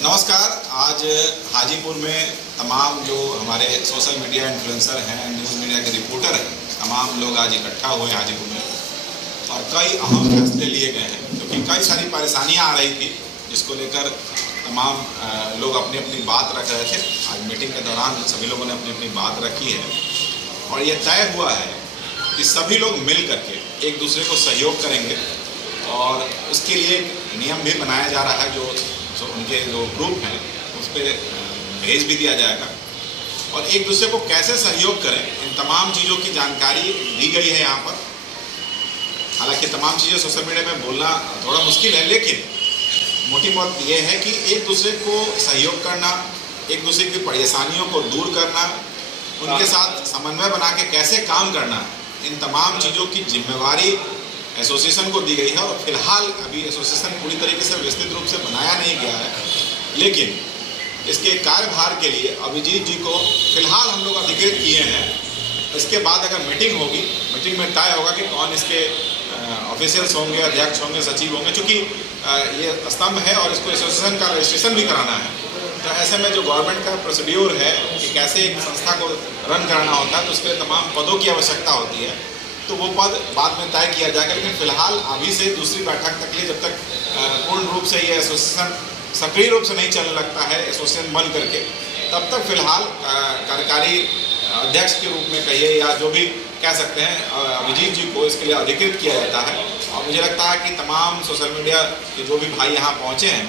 नमस्कार। आज हाजीपुर में तमाम जो हमारे सोशल मीडिया इन्फ्लुएंसर हैं, न्यूज़ मीडिया के रिपोर्टर हैं, तमाम लोग आज इकट्ठा हुए हाजीपुर में और कई अहम फैसले लिए गए हैं क्योंकि कई सारी परेशानियां आ रही थी जिसको लेकर तमाम लोग अपनी अपनी बात रख रहे थे। आज मीटिंग के दौरान सभी लोगों ने अपनी अपनी बात रखी है और ये तय हुआ है कि सभी लोग मिल करके एक दूसरे को सहयोग करेंगे और उसके लिए एक नियम भी बनाया जा रहा है जो उनके जो ग्रुप हैं उस पर भेज भी दिया जाएगा और एक दूसरे को कैसे सहयोग करें इन तमाम चीज़ों की जानकारी दी गई है यहाँ पर। हालांकि तमाम चीज़ें सोशल मीडिया में बोलना थोड़ा मुश्किल है, लेकिन मोटी बात यह है कि एक दूसरे को सहयोग करना, एक दूसरे की परेशानियों को दूर करना, उनके साथ समन्वय बना के कैसे काम करना, इन तमाम चीज़ों की जिम्मेवारी एसोसिएशन को दी गई है। और फिलहाल अभी एसोसिएशन पूरी तरीके से विस्तृत रूप से बनाया नहीं गया है, लेकिन इसके कार्यभार के लिए अभिजीत जी को फिलहाल हम लोग अधिकृत किए हैं। इसके बाद अगर मीटिंग होगी, मीटिंग में तय होगा कि कौन इसके ऑफिशियल्स होंगे, अध्यक्ष होंगे, सचिव होंगे, चूँकि ये स्तंभ है और इसको एसोसिएशन का रजिस्ट्रेशन भी कराना है। तो ऐसे में जो गवर्नमेंट का प्रोसीड्यूर है कि कैसे एक संस्था को रन कराना होता है तो उसके तमाम पदों की आवश्यकता होती है, तो वो पद बाद में तय किया जाएगा। लेकिन फिलहाल अभी से दूसरी बैठक तक लिए जब तक पूर्ण रूप से ये एसोसिएशन सक्रिय रूप से नहीं चलने लगता है एसोसिएशन बन करके, तब तक फिलहाल कार्यकारी अध्यक्ष के रूप में कहिए या जो भी कह सकते हैं अभिजीत जी को इसके लिए अधिकृत किया जाता है। और मुझे लगता है कि तमाम सोशल मीडिया के जो भी भाई यहाँ पहुँचे हैं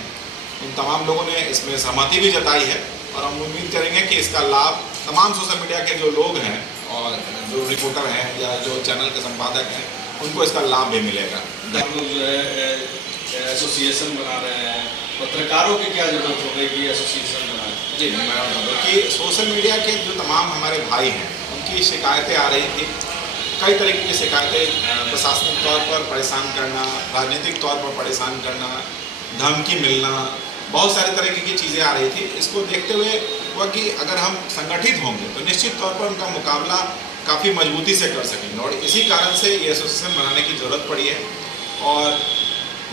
उन तमाम लोगों ने इसमें सहमति भी जताई है और हम उम्मीद करेंगे कि इसका लाभ तमाम सोशल मीडिया के जो लोग हैं और जो रिपोर्टर हैं या जो चैनल के संपादक हैं उनको इसका लाभ भी मिलेगा। हम लोग जो है एसोसिएशन बना रहे हैं, पत्रकारों की क्या जरूरत हो गई कि एसोसिएशन बनाए? जी, मैं बता दूँ कि सोशल मीडिया के जो तमाम हमारे भाई हैं उनकी शिकायतें आ रही थी, कई तरीके की शिकायतें, प्रशासनिक तौर पर परेशान करना, राजनीतिक तौर पर परेशान करना, धमकी मिलना, बहुत सारे तरीके की चीज़ें आ रही थी। इसको देखते हुए हुआ कि अगर हम संगठित होंगे तो निश्चित तौर पर उनका मुकाबला काफ़ी मजबूती से कर सकेंगे और इसी कारण से ये एसोसिएशन बनाने की ज़रूरत पड़ी है और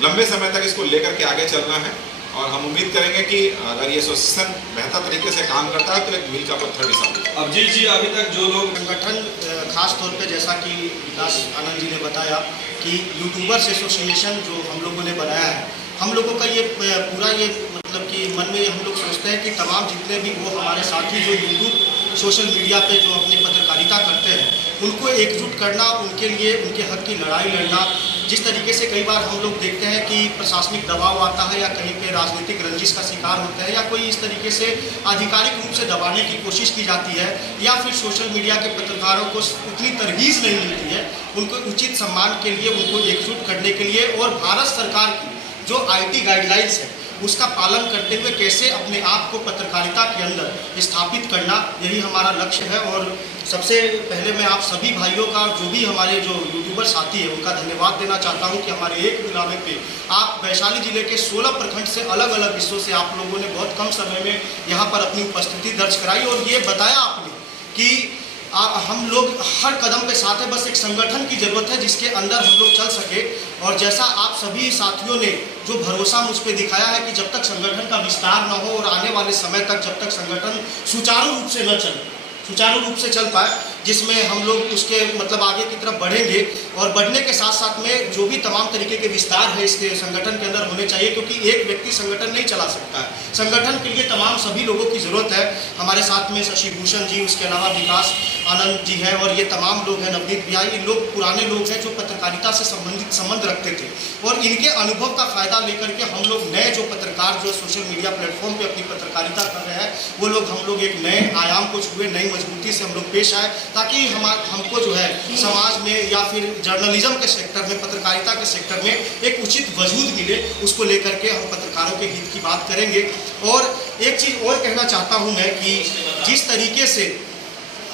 लंबे समय तक इसको लेकर के आगे चलना है। और हम उम्मीद करेंगे कि अगर ये एसोसिएशन बेहतर तरीके से काम करता है तो एक मील का पत्थर भी साबित होगा। अब जी अभी तक जो लोग संगठन खास तौर पे जैसा कि विकास आनंद जी ने बताया कि यूट्यूबर्स एसोसिएशन जो हम लोगों ने बनाया है, हम लोगों का ये पूरा ये मतलब कि मन में हम लोग सोचते हैं कि तमाम जितने भी वो हमारे साथी जो यूट्यूब सोशल मीडिया पे जो अपनी पत्रकारिता करते हैं उनको एकजुट करना, उनके लिए उनके हक की लड़ाई लड़ना। जिस तरीके से कई बार हम लोग देखते हैं कि प्रशासनिक दबाव आता है या कहीं पे राजनीतिक रंजिश का शिकार होते हैं या कोई इस तरीके से आधिकारिक रूप से दबाने की कोशिश की जाती है या फिर सोशल मीडिया के पत्रकारों को उतनी तरहीज नहीं मिलती है, उनको उचित सम्मान के लिए उनको एकजुट करने के लिए और भारत सरकार की जो IT गाइडलाइंस है उसका पालन करते हुए कैसे अपने आप को पत्रकारिता के अंदर स्थापित करना, यही हमारा लक्ष्य है। और सबसे पहले मैं आप सभी भाइयों का, जो भी हमारे जो यूट्यूबर साथी है, उनका धन्यवाद देना चाहता हूं कि हमारे एक बुलावे पे आप वैशाली जिले के 16 प्रखंड से अलग अलग हिस्सों से आप लोगों ने बहुत कम समय में यहाँ पर अपनी उपस्थिति दर्ज कराई और ये बताया आपने कि हम लोग हर कदम पे साथ है, बस एक संगठन की ज़रूरत है जिसके अंदर हम लोग चल सके। और जैसा आप सभी साथियों ने जो भरोसा मुझ पे दिखाया है कि जब तक संगठन का विस्तार न हो और आने वाले समय तक जब तक संगठन सुचारू रूप से चल पाए, जिसमें हम लोग उसके मतलब आगे की तरफ बढ़ेंगे और बढ़ने के साथ साथ में जो भी तमाम तरीके के विस्तार है इसके संगठन के अंदर होने चाहिए, क्योंकि एक व्यक्ति संगठन नहीं चला सकता है। संगठन के लिए तमाम सभी लोगों की ज़रूरत है। हमारे साथ में शशि भूषण जी, उसके अलावा विकास आनंद जी हैं और ये तमाम लोग हैं, नवनीत बिहार, ये लोग पुराने लोग हैं जो पत्रकारिता से संबंधित संबंध रखते थे और इनके अनुभव का फ़ायदा लेकर के हम लोग नए जो पत्रकार जो सोशल मीडिया प्लेटफॉर्म पर अपनी पत्रकारिता कर रहे हैं वो लोग हम लोग एक नए आयाम को छुए, नई मजबूती से हम लोग पेश आए ताकि हमको जो है समाज में या फिर जर्नलिज्म के सेक्टर में, पत्रकारिता के सेक्टर में एक उचित वजूद मिले। उसको लेकर के हम पत्रकारों के हित की बात करेंगे। और एक चीज़ और कहना चाहता हूं मैं कि जिस तरीके से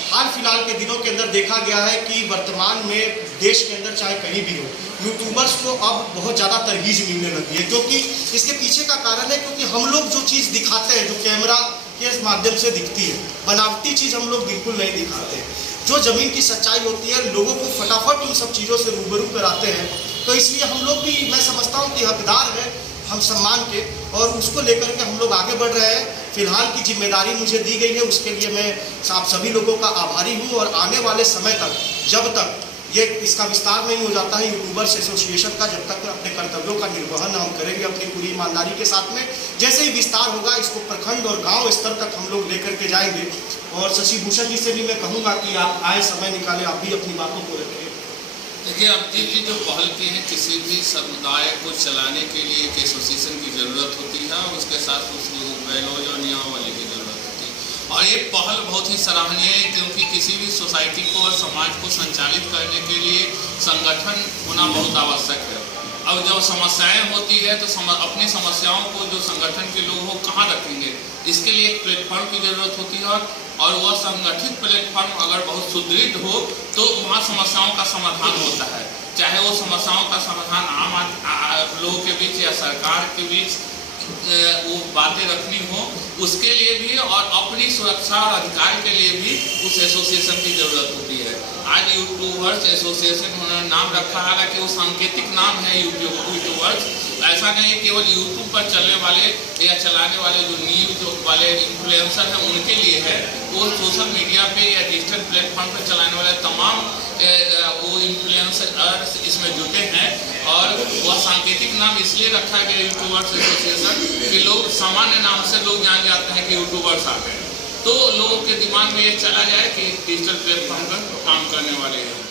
हाल फिलहाल के दिनों के अंदर देखा गया है कि वर्तमान में देश के अंदर चाहे कहीं भी हो, यूट्यूबर्स को अब बहुत ज़्यादा तरहीज मिलने लगी है, क्योंकि इसके पीछे का कारण है क्योंकि हम लोग जो चीज़ दिखाते हैं, जो कैमरा के माध्यम से दिखती है, बनावटी चीज़ हम लोग बिल्कुल नहीं दिखाते। जो ज़मीन की सच्चाई होती है लोगों को फटाफट उन सब चीज़ों से रूबरू कराते हैं। तो इसलिए हम लोग भी, मैं समझता हूँ कि हकदार है हम सम्मान के, और उसको लेकर के हम लोग आगे बढ़ रहे हैं। फिलहाल की जिम्मेदारी मुझे दी गई है, उसके लिए मैं आप सभी लोगों का आभारी हूँ। और आने वाले समय तक, जब तक ये इसका विस्तार नहीं हो जाता है यूट्यूबर्स एसोसिएशन का, जब तक अपने कर्तव्यों का निर्वहन हम करेंगे अपनी पूरी ईमानदारी के साथ में। जैसे ही विस्तार होगा, इसको प्रखंड और गांव स्तर तक हम लोग लेकर के जाएंगे। और शशि भूषण जी से भी मैं कहूँगा कि आप आए, समय निकाले, आप भी अपनी बातों को रखें। देखिए, अवदीप जी जो पहल की है, किसी भी समुदाय को चलाने के लिए एक एसोसिएशन की ज़रूरत होती है, और उसके साथ उसको बैलोज और नियमावली की ज़रूरत होती है। और ये पहल बहुत ही सराहनीय है, क्योंकि किसी भी सोसाइटी को और समाज को संचालित करने के लिए संगठन होना बहुत आवश्यक है। अब जब समस्याएं होती है तो अपनी समस्याओं को जो संगठन के लोग हो कहाँ रखेंगे, इसके लिए एक प्लेटफॉर्म की ज़रूरत होती है। और वह संगठित प्लेटफॉर्म अगर बहुत सुदृढ़ हो तो वहाँ समस्याओं का समाधान होता है, चाहे वो समस्याओं का समाधान आम लोगों के बीच या सरकार के बीच वो बातें रखनी हो, उसके लिए भी और अपनी सुरक्षा और अधिकार के लिए भी उस एसोसिएशन की ज़रूरत होती है। आज यूट्यूबर्स एसोसिएशन उन्होंने नाम रखा है, हालांकि वो सांकेतिक नाम है यूट्यूबर्स। ऐसा नहीं है केवल यूट्यूब पर चलने वाले या चलाने वाले जो न्यूज वाले इन्फ्लुएंसर हैं उनके लिए है, वो सोशल मीडिया पे या डिजिटल प्लेटफॉर्म पर चलाने वाले तमाम वो इन्फ्लुएंसर्स इसमें जुटे हैं। और वह सांकेतिक नाम इसलिए रखा गया यूट्यूबर्स एसोसिएशन कि लोग सामान्य नाम से लोग जान जाते हैं कि यूट्यूबर्स आ गए, तो लोगों के दिमाग में ये चला जाए कि डिजिटल प्लेटफॉर्म पर काम करने वाले हैं।